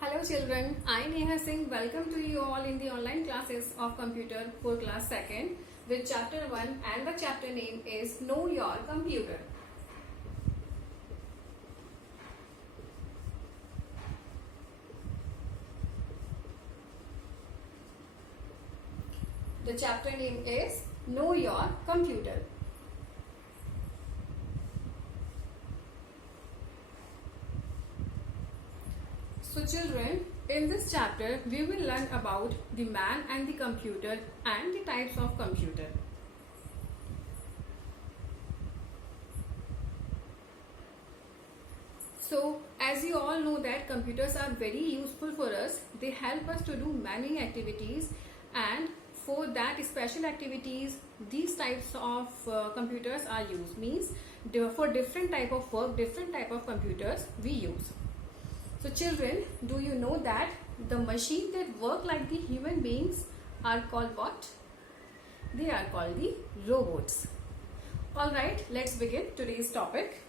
Hello children, I Neha Singh welcome to you all in the online classes of computer for class 2nd with chapter 1 and the chapter name is Know Your Computer. The chapter name is Know Your Computer. So children, in this chapter we will learn about the man and the computer and the types of computer. So as you all know that computers are very useful for us. They help us to do many activities, and for that special activities these types of computers are used. Means for different type of work, different type of computers we use. So children, do you know that the machine that work like the human beings are called what? They are called the robots. Alright, let's begin today's topic.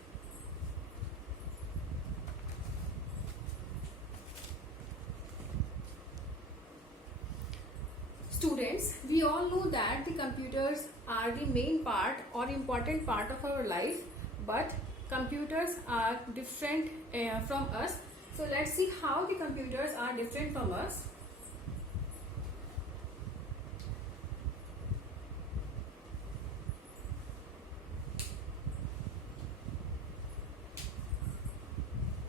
Students, we all know that the computers are the main part or important part of our life, but computers are different from us. So let's see how the computers are different from us.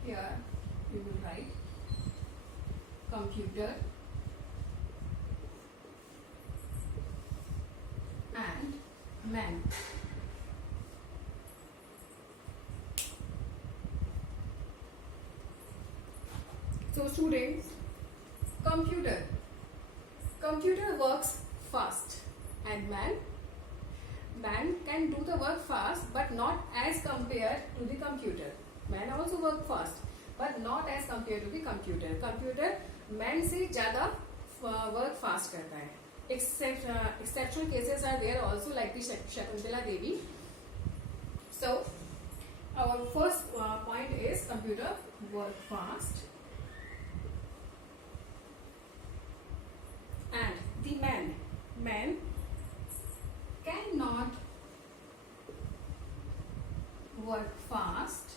Here you will write computer and man. So students, computer works fast, and man can do the work fast but not as compared to the computer. Man also work fast but not as compared to the computer. Computer man से ज़्यादा work fast करता है. Exceptional cases are there also, like the Shakuntala Devi. So our first point is computer work fast. And the man cannot work fast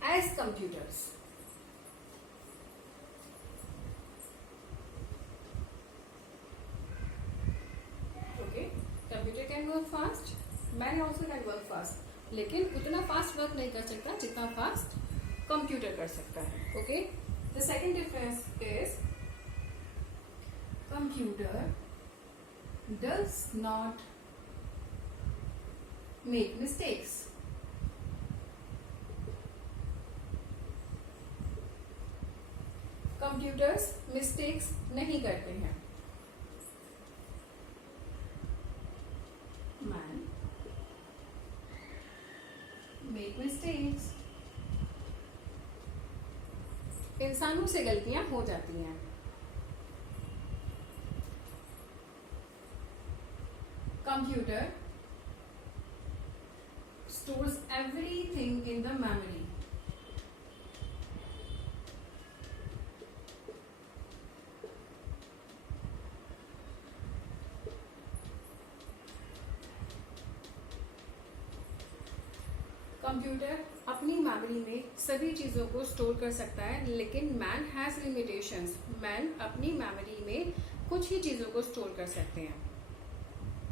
as computers. Okay, computer can work fast, man also can work fast, लेकिन उतना fast work नहीं कर सकता जितना fast computer कर सकता है. Okay. The second difference is computer does not make mistakes. Computers mistakes नहीं करते हैं. Man make mistakes. इंसानों से गलतियां हो जाती हैं. Computer stores everything in the memory. Computer अपनी मेमोरी में सभी चीज़ों को स्टोर कर सकता है, लेकिन मैन हैज़ लिमिटेशंस. मैन अपनी मेमोरी में कुछ ही चीज़ों को स्टोर कर सकते हैं.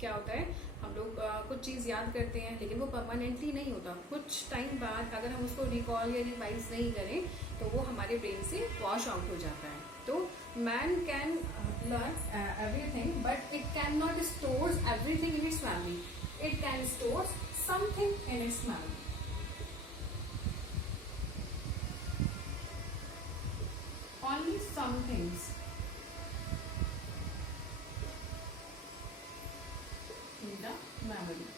क्या होता है, हम लोग कुछ चीज़ याद करते हैं लेकिन वो परमानेंटली नहीं होता. कुछ टाइम बाद अगर हम उसको रिकॉल या रिवाइज नहीं करें तो वो हमारे ब्रेन से वॉश आउट हो जाता है. तो man can learn everything but it can not store everything in its memory. It can store something in its memory. Only some things. In the memory.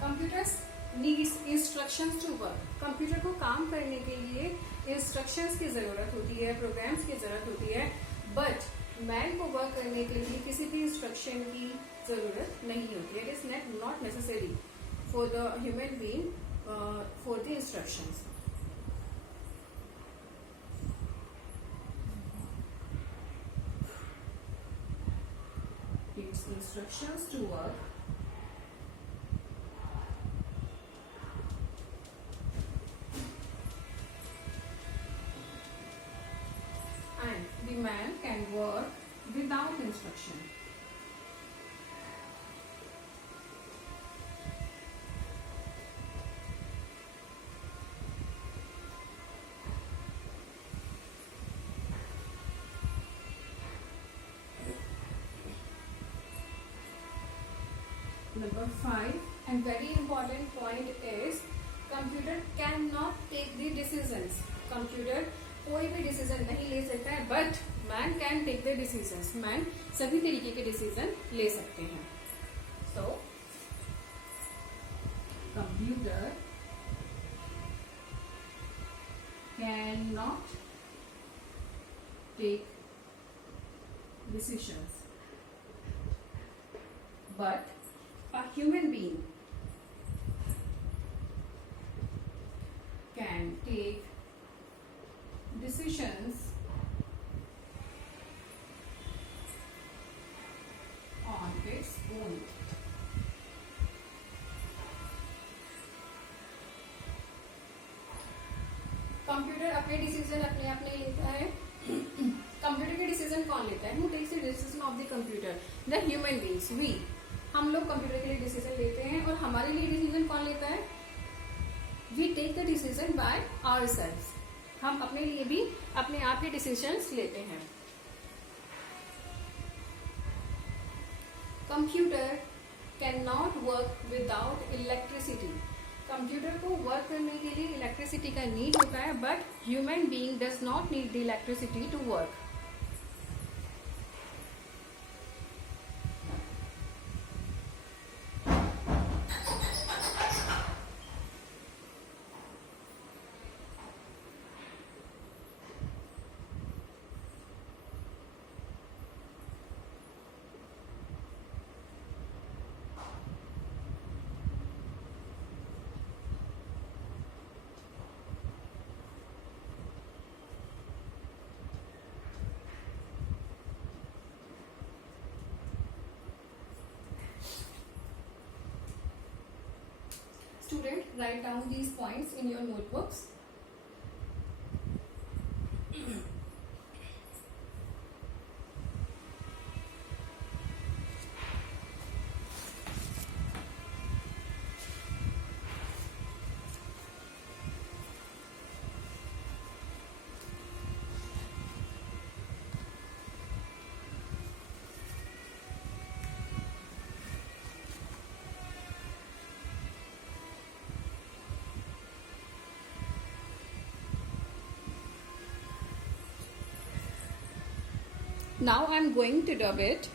Computers needs instructions to work. Computer को काम करने के लिए instructions की ज़रूरत होती है, programmes की ज़रूरत होती है. बट मैन को वर्क करने के लिए किसी भी इंस्ट्रक्शन की जरूरत नहीं होती. It is not necessary for the human being for the instructions. Its instructions to work and the man can work without instruction. Number 5 and very important point is computer cannot take the decisions. Computer कोई भी decision नहीं ले सकता है, but man can take the decisions. Man सभी तरीके के decision ले सकते हैं. So computer can not take decisions, but a human being can take decisions on its own. Computer अपने डिसीजन अपने आप नहीं लेता है. कंप्यूटर के डिसीजन कौन लेता है? Who takes the decision of the computer? The human beings. We. हम लोग कंप्यूटर के लिए डिसीजन लेते हैं, और हमारे लिए डिसीजन कौन लेता है? We take the decision by ourselves. हम अपने लिए भी अपने आप ही डिसीजंस लेते हैं. Computer can not work without electricity. Computer को वर्क करने के लिए इलेक्ट्रिसिटी का नीड होता है, but human being does not need the electricity to work. Student, write down these points in your notebooks. Now I am going to dub it.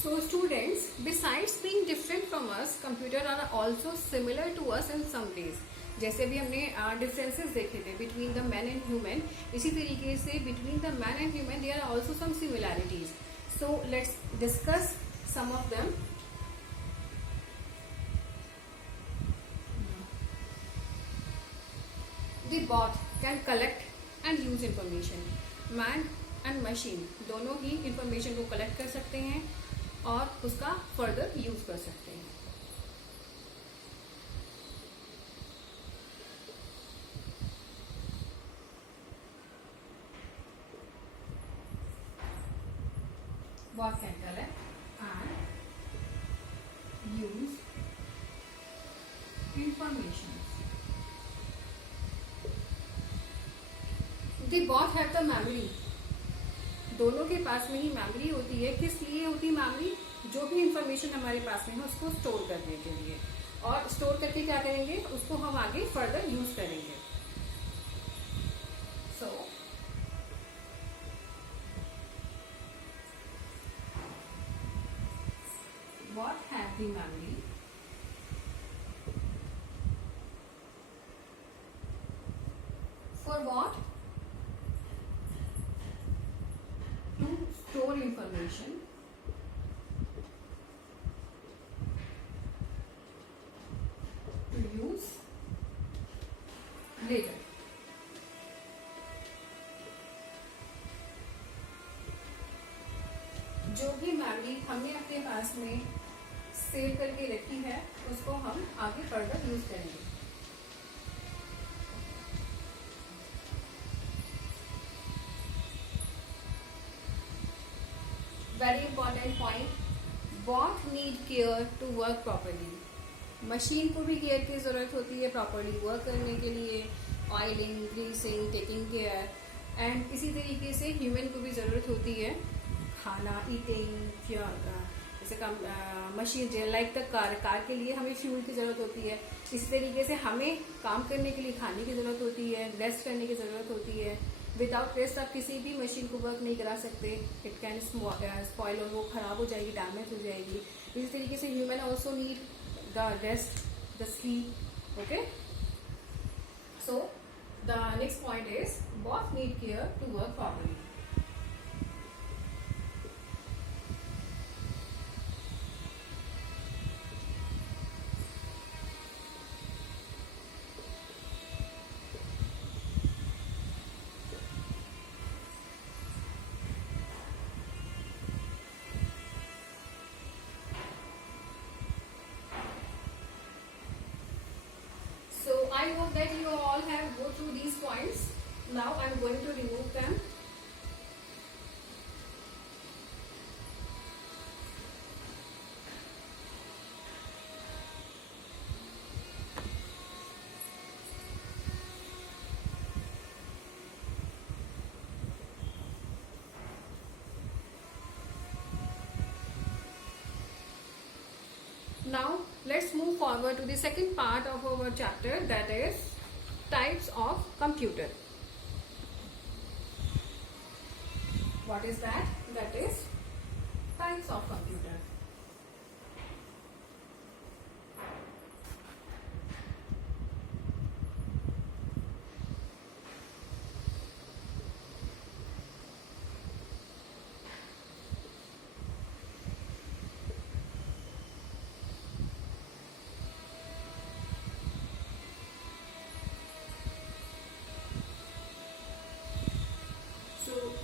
So students, besides being different from us, computer are also similar to us in some ways. जैसे भी हमने differences देखे थे between the man and human, इसी तरीके से between the man and human there are also some similarities. So let's discuss some of them. The bot can collect and use information. Man and machine दोनों ही information को collect कर सकते हैं और उसका फर्दर यूज कर सकते हैं. Bot can collect and use information. The bot have the memory. दोनों के पास में ही मेमोरी होती है. किस लिए होती है मेमोरी? जो भी इंफॉर्मेशन हमारे पास में है उसको स्टोर करने के लिए, और स्टोर करके क्या करेंगे, उसको हम आगे फर्दर यूज करेंगे. सो what have the memory For what? To store information. To use later. जो भी मेमोरी हमने अपने पास में सेव करके रखी है उसको हम आगे फर्दर यूज करेंगे. Very important point, both need care to work properly. Machine को भी केयर की ज़रूरत होती है प्रॉपरली वर्क करने के लिए, oiling, greasing, taking care. And इसी तरीके से ह्यूमन को भी ज़रूरत होती है खाना, ईटिंग, जैसे मशीन लाइक द कार के लिए हमें फ्यूल की ज़रूरत होती है. इसी तरीके से हमें काम करने के लिए खाने की ज़रूरत होती है, रेस्ट करने की ज़रूरत होती है. विदाउट रेस्ट आप किसी भी मशीन को वर्क नहीं करा सकते. इट कैन स्पॉइल और वो खराब हो जाएगी, डैमेज हो जाएगी. इसी तरीके से human also need the rest, the sleep. Okay, so the next point is both need care to work properly. I hope that you all have go through these points. Now I am going to remove them. Now let's move forward to the second part of our chapter, that is types of computer. What is that? That is types of computer.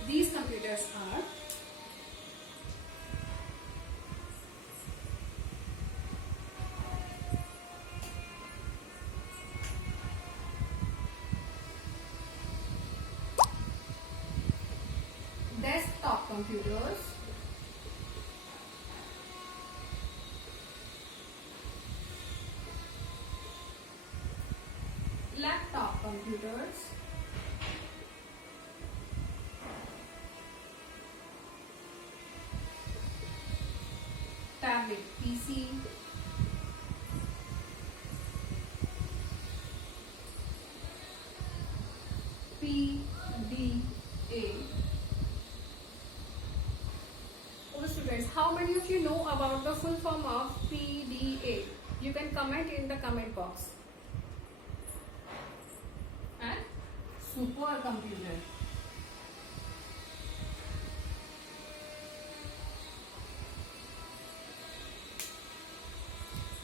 These computers are desktop computers, laptop computers, tablet PC, PDA. Okay students, how many of you know about the full form of PDA? You can comment in the comment box. And supercomputer.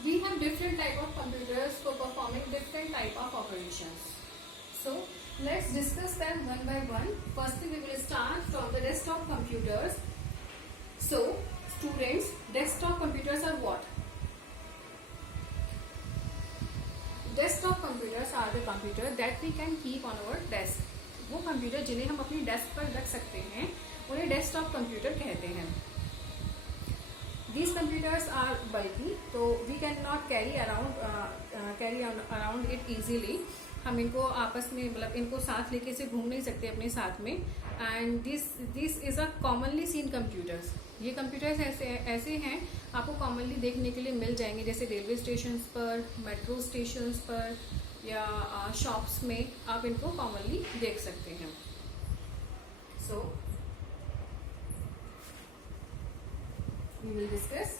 We have different type of computers for performing different type of operations. So let's discuss them one by one. Firstly, we will start from the desktop computers. So students, desktop computers are what? Desktop computers are the computer that we can keep on our desk. वो computer जिन्हें हम अपनी desk पर रख सकते हैं उन्हें desktop computer कहते हैं. These computers are bulky, so we cannot carry around it easily. हम इनको आपस में मतलब इनको साथ लेके से घूम नहीं सकते अपने साथ में. And this is a commonly seen computers. ये कंप्यूटर्स ऐसे हैं आपको कॉमनली देखने के लिए मिल जाएंगे, जैसे रेलवे स्टेशन पर, मेट्रो स्टेशन पर या शॉप्स में आप इनको कॉमनली देख सकते हैं. सो we will discuss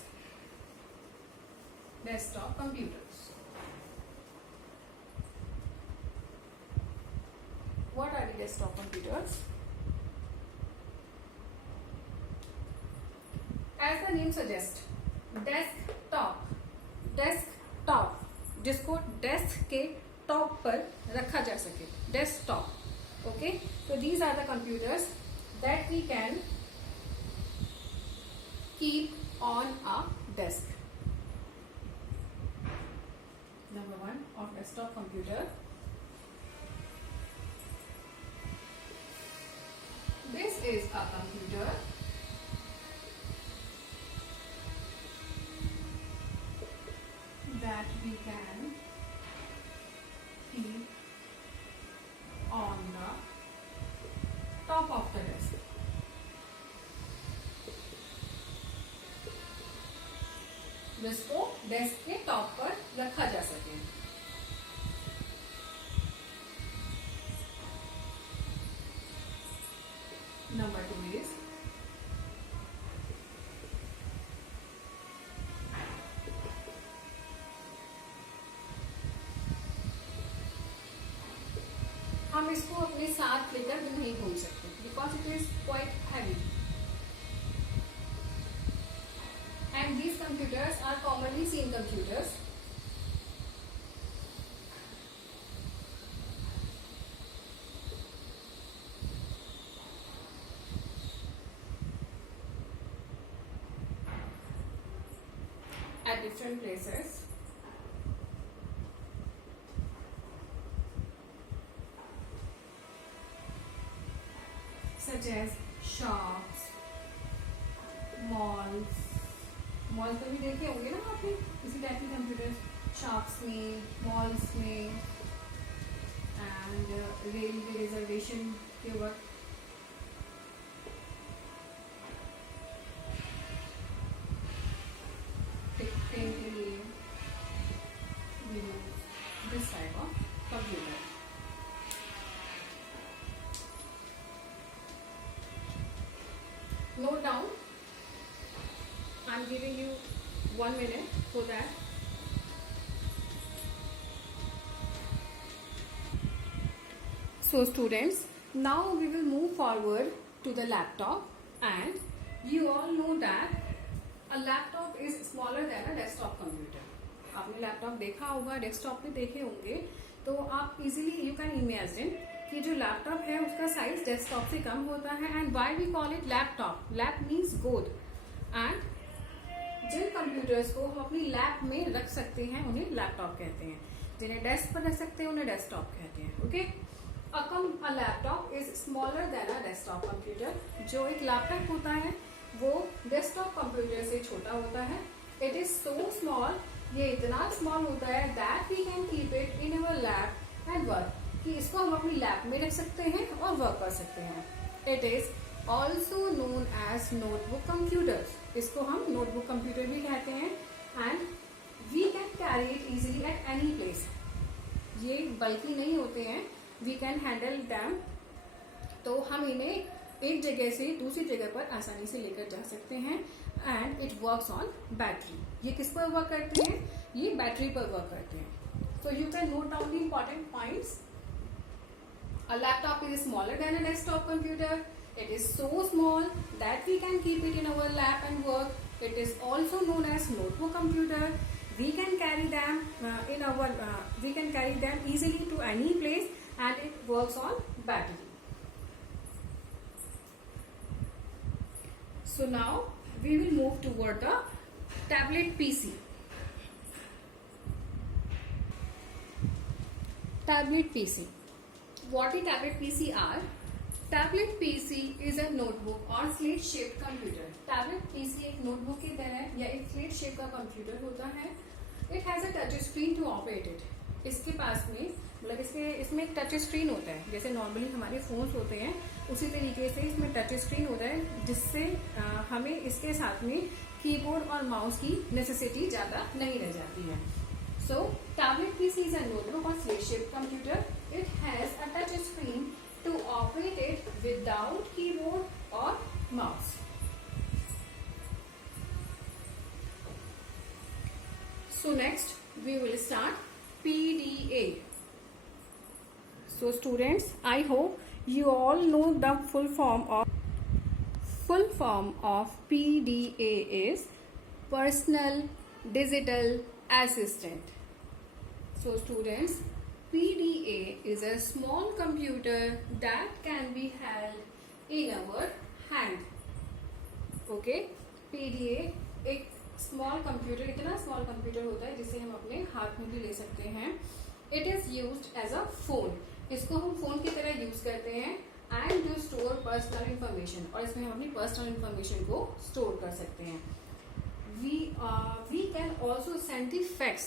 desktop computers. What desktop computers. As the name suggests, desktop जिसको डेस्क के टॉप पर रखा जा सके, desktop. Okay, so these are the computers that we can keep on a desk. Number one of desktop computer. This is a computer that we can keep on the top of the desk. जिसको desk के top पर रखा जा सके. Number two is हम इसको अपने साथ लेकर भी नहीं घूम सकते because it is quite heavy. And these computers are commonly seen computers. At different places. Such as shops, malls. Malls में भी देखे होंगे ना आपने इसी टाइप के कंप्यूटर्स, शॉप्स में, मॉल्स में, एंड रेलवे रिजर्वेशन के वक्त. ट्रेन के लिए this type of computer. Note down. I'm giving you 1 minute for that. So students, now we will move forward to the laptop, and you all know that a laptop is smaller than a desktop computer. आपने laptop देखा होगा, desktop भी देखे होंगे, तो आप easily you can imagine कि जो लैपटॉप है उसका साइज डेस्कटॉप से कम होता है. And why we call it laptop? Lap means गोद. एंड जिन कंप्यूटर्स को हम अपनी लैप में रख सकते हैं उन्हें लैपटॉप कहते हैं. जिन्हें डेस्क पर रख सकते हैं उन्हें डेस्कटॉप कहते हैं. Okay, a laptop is smaller than a desktop computer. जो एक लैपटॉप होता है वो डेस्कटॉप कंप्यूटर से छोटा होता है. इट इज सो स्मॉल, ये इतना स्मॉल होता है that we can keep it in our lap and work, कि इसको हम अपनी लैप में रख सकते हैं और वर्क कर सकते हैं. It is also known as notebook computers. इसको हम नोटबुक कंप्यूटर भी कहते हैं. And we can carry it easily at any place. ये बल्कि नहीं होते हैं, वी कैन हैंडल दैम. तो हम इन्हें एक जगह से दूसरी जगह पर आसानी से लेकर जा सकते हैं. And it works on battery. ये किस पर वर्क करते हैं? ये बैटरी पर वर्क करते हैं. So you can note down the important points. A laptop is smaller than a desktop computer. It is so small that we can keep it in our lap and work. It is also known as notebook computer. We can carry them easily to any place, and it works on battery. So now we will move toward the tablet PC. Tablet PC. What is tablet PC are? Tablet PC is a notebook or slate shaped computer. Tablet PC एक notebook की तरह या एक slate shape का computer होता है. It has a touch screen to operate it. इसके पास में मतलब इसमें एक टच स्क्रीन होता है. जैसे नॉर्मली हमारे फोन्स होते हैं उसी तरीके से इसमें टच स्क्रीन होता है, जिससे हमें इसके साथ में कीबोर्ड और माउस की नेसेसिटी ज़्यादा नहीं रह जाती है. So, tablet PC is a notebook or slate-shaped computer. It has a touch screen to operate it without keyboard or mouse. So next we will start PDA. So students, I hope You all know the full form of PDA is Personal Digital Assistant. So students, PDA is a small computer that can be held in our hand. Okay, PDA एक small computer, इतना small computer होता है जिसे हम अपने हाथ में भी ले सकते हैं. It is used as a phone. इसको हम फोन की तरह यूज करते हैं and to store personal information, और इसमें हम अपनी पर्सनल इंफॉर्मेशन को स्टोर कर सकते हैं. We can also send the fax.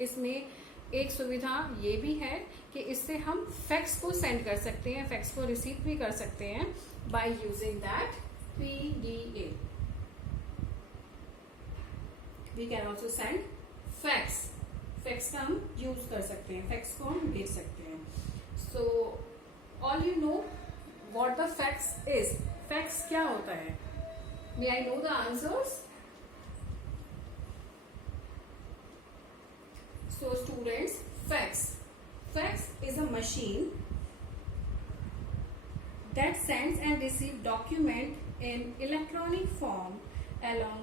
इसमें एक सुविधा ये भी है कि इससे हम फैक्स को सेंड कर सकते हैं, फैक्स को रिसीव भी कर सकते हैं by using that PDA. We can also send fax. Fax का हम यूज कर सकते हैं, फैक्स को हम भेज सकते हैं. So all you know what the fax is. Fax क्या होता है? May I know the answers? So students, fax is a machine that sends and receives document in electronic form along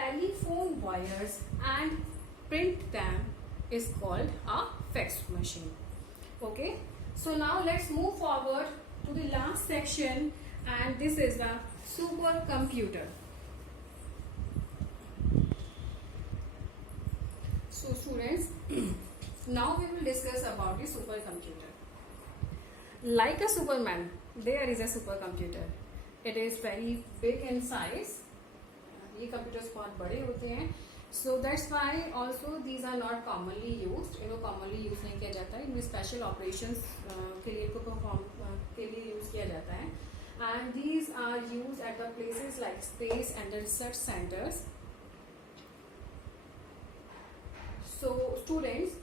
telephone wires and print them is called a fax machine. Okay, so now let's move forward to the last section, and this is the supercomputer. So students, now we will discuss about the supercomputer. Like a Superman, there is a supercomputer. It is very big in size. ये computers बहुत बड़े होते हैं. So that's why also these are not commonly used. इनको commonly use नहीं किया जाता है. इनमें special operations के लिए इनको perform के लिए use किया जाता है. And these are used at the places like space and the research centers. So students,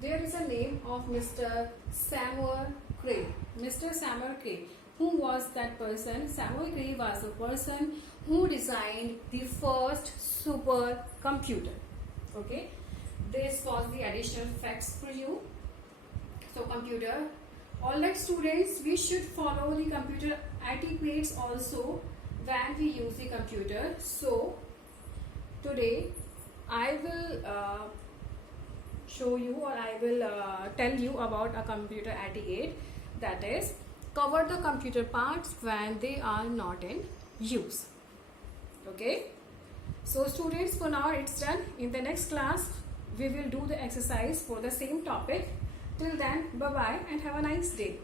there is a name of Mr. Samuel Cray. Mr. Samuel Cray. Who was that person? Samuel Cray was the person who designed the first supercomputer. Okay, this was the additional facts for you. So computer. All right students, we should follow the computer etiquettes also when we use the computer. So today I will show you, or I will tell you about a computer etiquette, that is, cover the computer parts when they are not in use. Okay, so students, for now it's done. In the next class we will do the exercise for the same topic. Till then, bye bye and have a nice day.